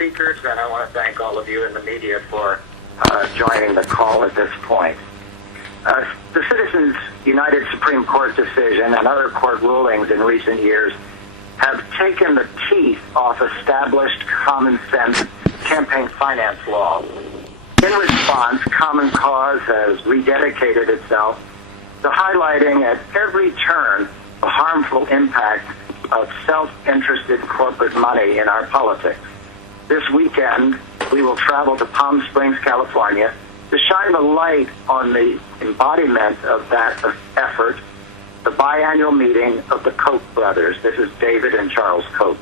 speakers, and I want to thank all of you in the media for joining the call at this point. The Citizens United Supreme Court decision and other court rulings in recent years have taken the teeth off established common sense campaign finance law. In response, Common Cause has rededicated itself to highlighting at every turn the harmful impact of self-interested corporate money in our politics. This weekend, we will travel to Palm Springs, California, to shine the light on the embodiment of that effort, the biannual meeting of the Koch brothers. This is David and Charles Koch.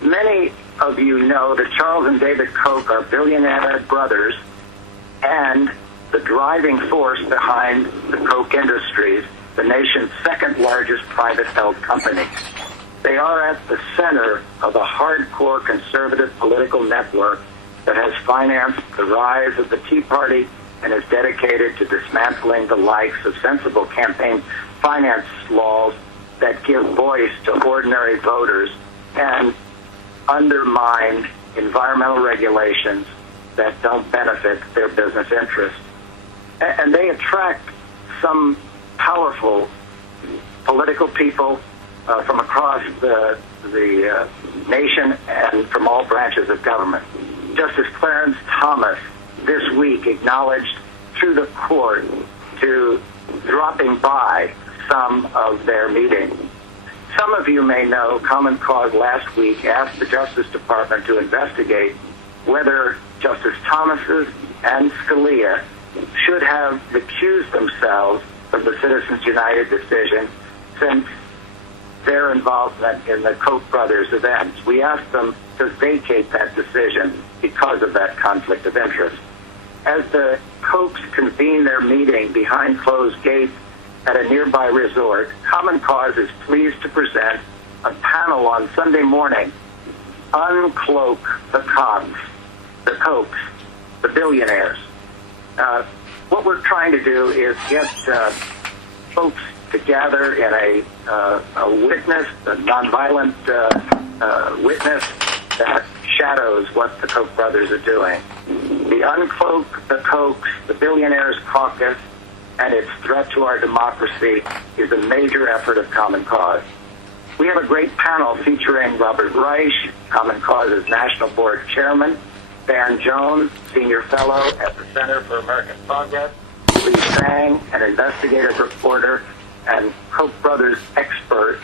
Many of you know that Charles and David Koch are billionaire brothers and the driving force behind the Koch Industries, the nation's second largest private held company. They are at the center of a hardcore conservative political network that has financed the rise of the Tea Party and is dedicated to dismantling the likes of sensible campaign finance laws that give voice to ordinary voters and undermine environmental regulations that don't benefit their business interests. And they attract some powerful political people from across the nation and from all branches of government. Justice Clarence Thomas this week acknowledged through the court to dropping by some of their meetings. Some of you may know Common Cause last week asked the Justice Department to investigate whether Justice Thomas's and Scalia should have recused themselves from the Citizens United decision since their involvement in the Koch brothers events. We asked them to vacate that decision because of that conflict of interest. As the Kochs convene their meeting behind closed gates at a nearby resort, Common Cause is pleased to present a panel on Sunday morning, Uncloak the Kochs, the billionaires. What we're trying to do is get folks to gather in a witness, a nonviolent witness that shadows what the Koch brothers are doing. The Uncloak the Kochs, the Billionaires Caucus, and its threat to our democracy is a major effort of Common Cause. We have a great panel featuring Robert Reich, Common Cause's National Board Chairman, Van Jones, Senior Fellow at the Center for American Progress, Lee Sang, an investigative reporter and Koch brothers expert,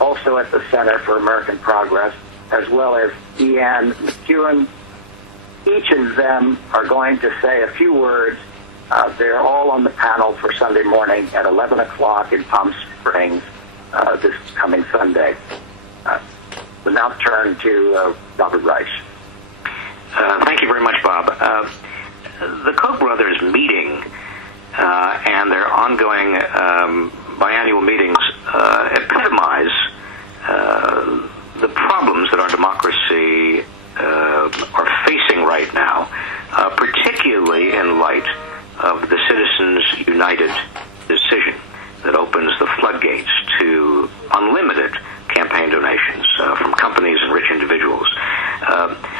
also at the Center for American Progress, as well as Deanne McEwen. Each of them are going to say a few words. They're all on the panel for Sunday morning at 11 o'clock in Palm Springs this coming Sunday. We'll now turn to Robert Reich. Thank you very much, Bob. The Koch brothers meeting and their ongoing biannual meetings epitomize the problems that our democracy are facing right now, particularly in light of the Citizens United decision that opens the floodgates to unlimited campaign donations from companies and rich individuals.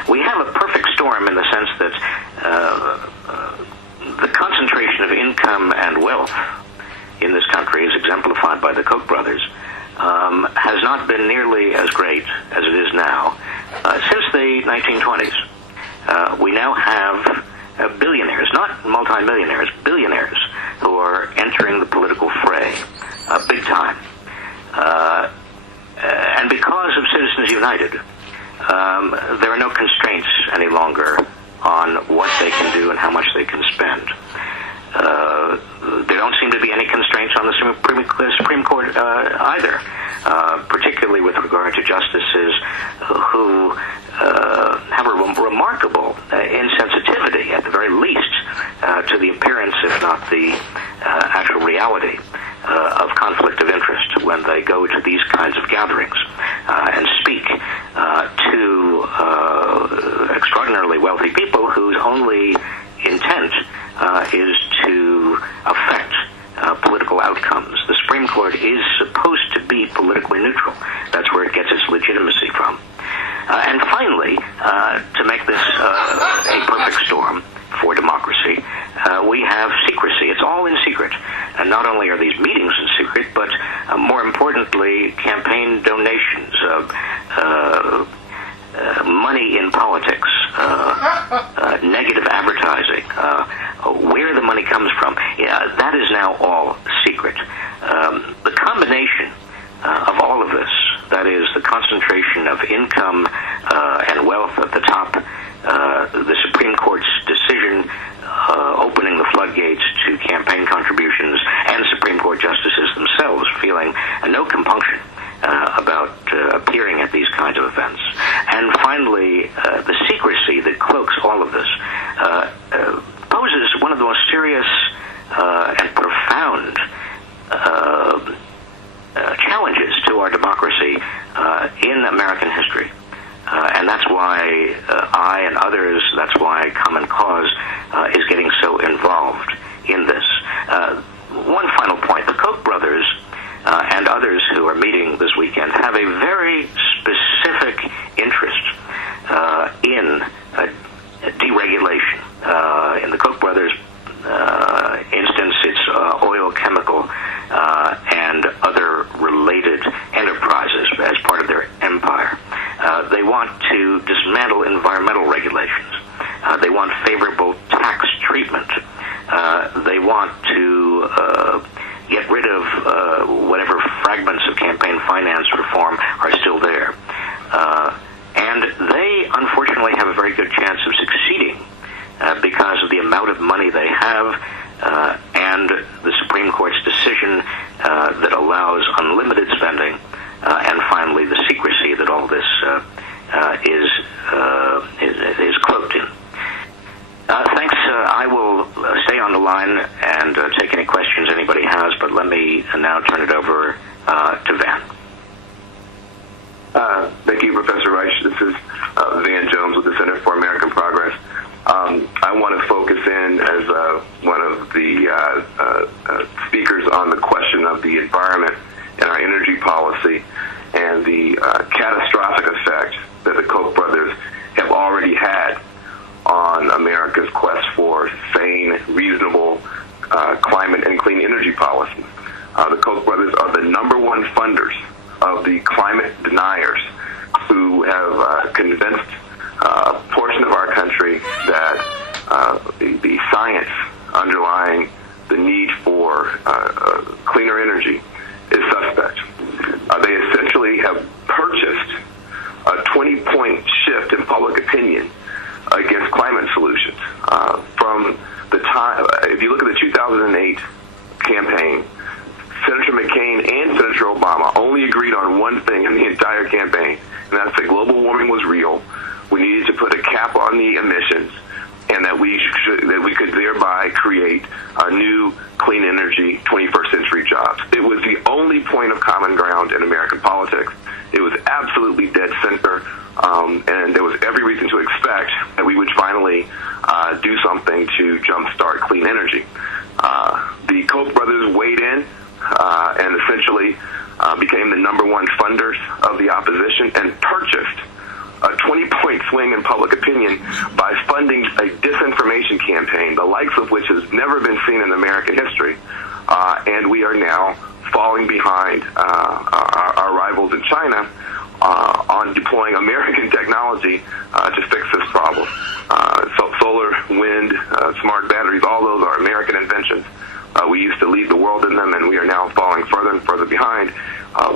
We have a perfect storm in the sense that the concentration of income and wealth in this country, as exemplified by the Koch brothers, has not been nearly as great as it is now. Since the 1920s, we now have billionaires, not multimillionaires, billionaires, who are entering the political fray big time. And because of Citizens United, there are no constraints any longer on what they can do and how much they can spend. There don't seem to be any constraints on the Supreme Court either, particularly with regard to justices who have a remarkable insensitivity, at the very least, to the appearance, if not the actual reality, of conflict of interest when they go to these kinds of gatherings and speak to extraordinarily wealthy people whose only intent is to affect political outcomes. The Supreme Court is supposed to be politically neutral. That's where it gets its legitimacy from. And finally, to make this a perfect storm for democracy, we have secrecy. It's all in secret. And not only are these meetings in secret, but more importantly, campaign donations, money in politics, negative advertising, where the money comes from, that is now all secret. The combination of all of this, that is the concentration of income and wealth at the top, the Supreme Court's decision opening the floodgates to campaign contributions, and Supreme Court justices themselves feeling no compunction about appearing at these kinds of events. And finally, the secrecy that cloaks all of this poses one of the most serious and profound challenges to our democracy in American history. And that's why I and others, that's why Common Cause is getting so involved in this. One final point. The Koch brothers and others who are meeting this weekend have a very specific interest in deregulation. In the Koch brothers' instance, it's oil, chemical, and other related enterprises as part of their empire. They want to dismantle environmental regulations. They want favorable tax treatment. They want to get rid of whatever fragments of campaign finance reform are still there. And they, unfortunately, have a very good chance of succeeding because of the amount of money they have and the Supreme Court's decision that allows unlimited spending, and finally the secrecy that all this is cloaked in. Thanks. I will stay on the line and take any questions anybody has, but let me now turn it over to Van. Thank you, Professor Reich. This is Van Jones with the Center for American Progress. I want to focus in as one of the speakers on the question of the environment and our energy policy and the catastrophic effect that the Koch brothers have already had on America's quest for sane, reasonable climate and clean energy policy. The Koch brothers are the number one funders of the climate deniers who have convinced a portion of our country that the science underlying the need for cleaner energy is suspect. They essentially have purchased a 20-point shift in public opinion against climate solutions. From the time, if you look at the 2008 campaign, Senator McCain and Senator Obama only agreed on one thing in the entire campaign, and that's that global warming was real. We needed to put a cap on the emissions, and that we could thereby create new clean energy 21st century jobs. It was the only point of common ground in American politics. It was absolutely dead center, and there was every reason to expect that we would finally do something to jumpstart clean energy. The Koch brothers weighed in and essentially became the number one funders of the opposition and purchased a 20-point swing in public opinion by funding a disinformation campaign, the likes of which has never been seen in American history. And we are now falling behind our rivals in China on deploying American technology to fix this problem. Solar, wind, smart batteries, all those are American inventions. We used to lead the world in them, and we are now falling further and further behind.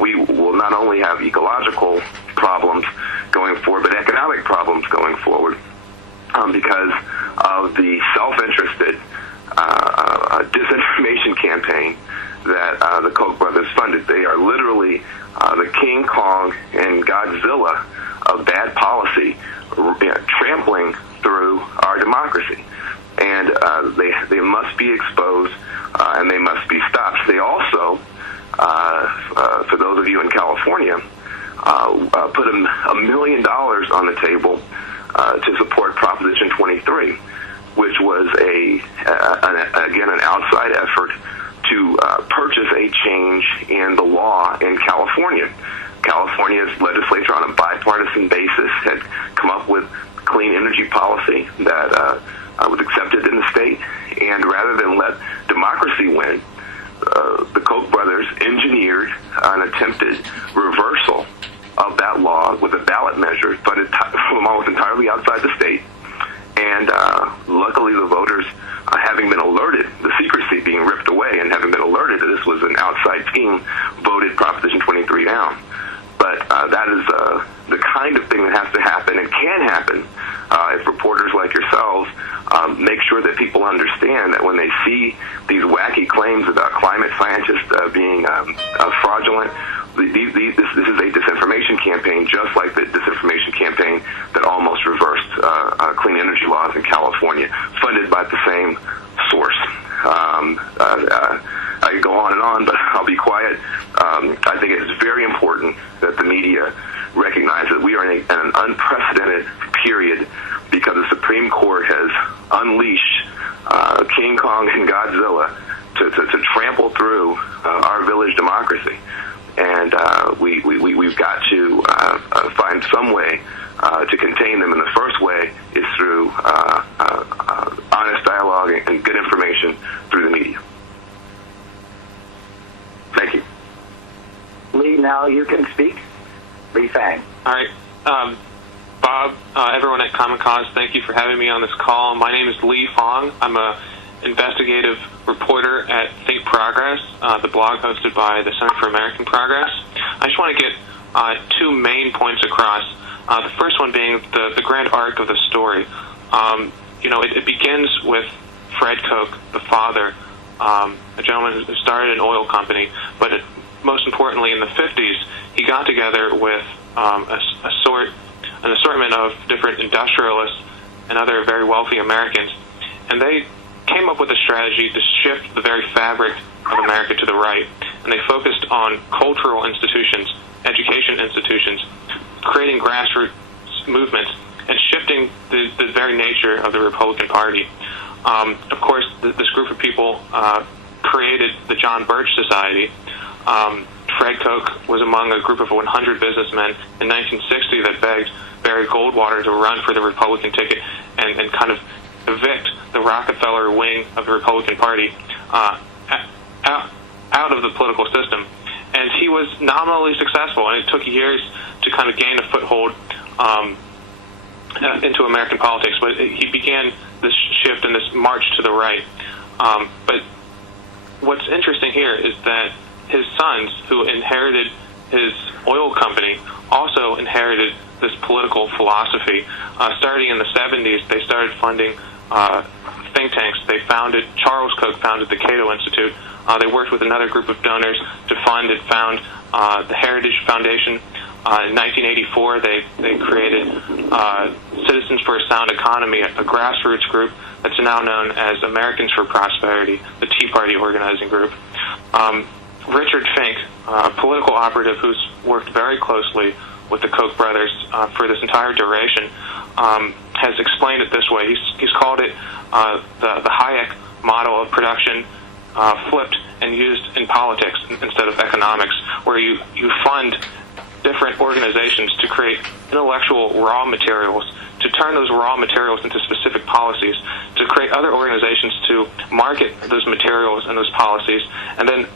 We will not only have ecological problems going forward, but economic problems going forward because of the self-interested disinformation campaign that the Koch brothers funded. They are literally the King Kong and Godzilla of bad policy, trampling through our democracy. And they must be exposed, and they must be stopped. They also, for those of you in California, put $1 million on the table to support Proposition 23, which was again an outside effort to purchase a change in the law in California. California's legislature, on a bipartisan basis, had come up with clean energy policy that was accepted in the state. And rather than let democracy win, the Koch brothers engineered an attempted reversal of that law with a ballot measure, but almost entirely outside the state. And luckily the voters, having been alerted, the secrecy being ripped away, and having been alerted that this was an outside team, voted Proposition 23 down. But that is the kind of thing that has to happen and can happen if reporters like yourselves make sure that people understand that when they see these wacky claims about climate scientists being fraudulent, this is a disinformation campaign, just like the disinformation campaign that almost reversed clean energy laws in California, funded by the same source. I could go on, but I'll be quiet. I think it is very important that the media recognize that we are in an unprecedented period because the Supreme Court has unleashed King Kong and Godzilla to trample through our village democracy. And we've got to find some way to contain them, and the first way is through honest dialogue and good information through the media. Thank you. Lee, now you can speak. Lee Fang. All right. Bob, everyone at Common Cause, thank you for having me on this call. My name is Lee Fong. I'm a investigative reporter at Think Progress, the blog hosted by the Center for American Progress. I just want to get two main points across. The first one being the grand arc of the story. It begins with Fred Koch, the father, a gentleman who started an oil company, but most importantly, in the 50s, he got together with an assortment of different industrialists and other very wealthy Americans, and they came up with a strategy to shift the very fabric of America to the right, and they focused on cultural institutions, education institutions, creating grassroots movements, and shifting the very nature of the Republican Party. Of course, this group of people created the John Birch Society. Fred Koch was among a group of 100 businessmen in 1960 that begged Barry Goldwater to run for the Republican ticket and kind of evict the Rockefeller wing of the Republican Party out of the political system. And he was nominally successful, and it took years to kind of gain a foothold into American politics. But he began this shift and this march to the right. But what's interesting here is that his sons, who inherited his oil company, also inherited this political philosophy. Starting in the 70s, they started funding think tanks. Charles Koch founded the Cato Institute. They worked with another group of donors to fund and found the Heritage Foundation. In 1984, they created Citizens for a Sound Economy, a grassroots group that's now known as Americans for Prosperity, the Tea Party organizing group. Richard Fink, a political operative who's worked very closely with the Koch brothers for this entire duration, has explained it this way. He's called it the Hayek model of production flipped and used in politics instead of economics, where you fund different organizations to create intellectual raw materials, to turn those raw materials into specific policies, to create other organizations to market those materials and those policies, and then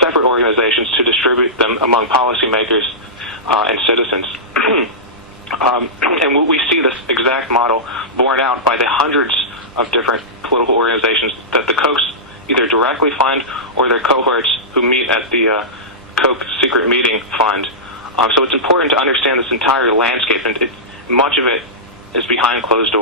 separate organizations to distribute them among policymakers and citizens. And we see this exact model borne out by the hundreds of different political organizations that the Kochs either directly fund or their cohorts who meet at the Koch secret meeting fund. So it's important to understand this entire landscape, and much of it is behind closed doors.